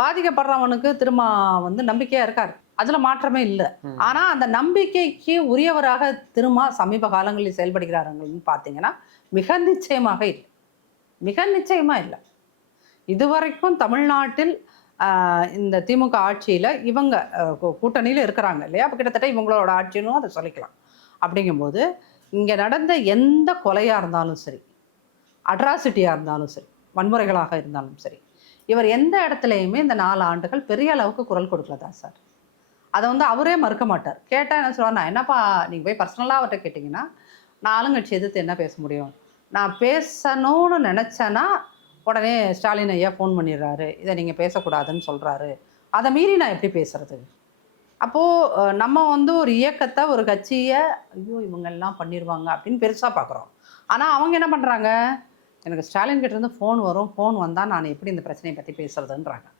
பாதிக்கப்படுறவனுக்கு திரும்ப வந்து நம்பிக்கையா இருக்காரு. அதுல மாற்றமே இல்ல. ஆனா அந்த நம்பிக்கைக்கு உரியவராக திரும்ப சமீப காலங்களில் செயல்படுகிறார்கள்னு பார்த்தீங்கன்னா, மிக நிச்சயமாக இல்ல. மிக நிச்சயமா இல்ல. இதுவரைக்கும் தமிழ்நாட்டில் இந்த திமுக ஆட்சியில இவங்க கூட்டணியில இருக்கிறாங்க இல்லையா? அப்ப கிட்டத்தட்ட இவங்களோட ஆட்சின்னும் அத சொல்லிக்கலாம். அப்படிங்கும்போது, இங்க நடந்த எந்த கொலையா இருந்தாலும் சரி, அட்ராசிட்டியா இருந்தாலும் சரி, வன்முறைகளாக இருந்தாலும் சரி, இவர் எந்த இடத்துலயுமே இந்த 4 ஆண்டுகள் பெரிய அளவுக்கு குரல் கொடுக்கல தான் சார். அத வந்து அவரே மறுக்க மாட்டார். கேட்டா என்ன சொல்லுவார், "நான் என்னப்பா நீங்க போய் பர்சனலா அவர்ட்ட கேட்டீங்கன்னா, நான் ஆளுங்கட்சி எதிர்த்து என்ன பேச முடியும்? நான் பேசணும்னு நெனச்சேன்னா, உடனே ஸ்டாலின் ஐயா ஃபோன் பண்ணிடுறாரு. இத நீங்க பேசக்கூடாதுன்னு சொல்றாரு. அத மீறி நான் எப்படி பேசுறது?" அப்போ நம்ம வந்து ஒரு இயக்கத்த, ஒரு கட்சிய, "ஐயோ! இவங்கெல்லாம் பண்ணிருவாங்க" அப்படின்னு பெருசா பார்க்குறோம். ஆனா அவங்க என்ன பண்றாங்க, "எனக்கு ஸ்டாலின் கிட்ட இருந்து ஃபோன் வரும். ஃபோன் வந்தா நான் எப்படி இந்த பிரச்சனைய பத்தி பேசுறதுன்றாங்க."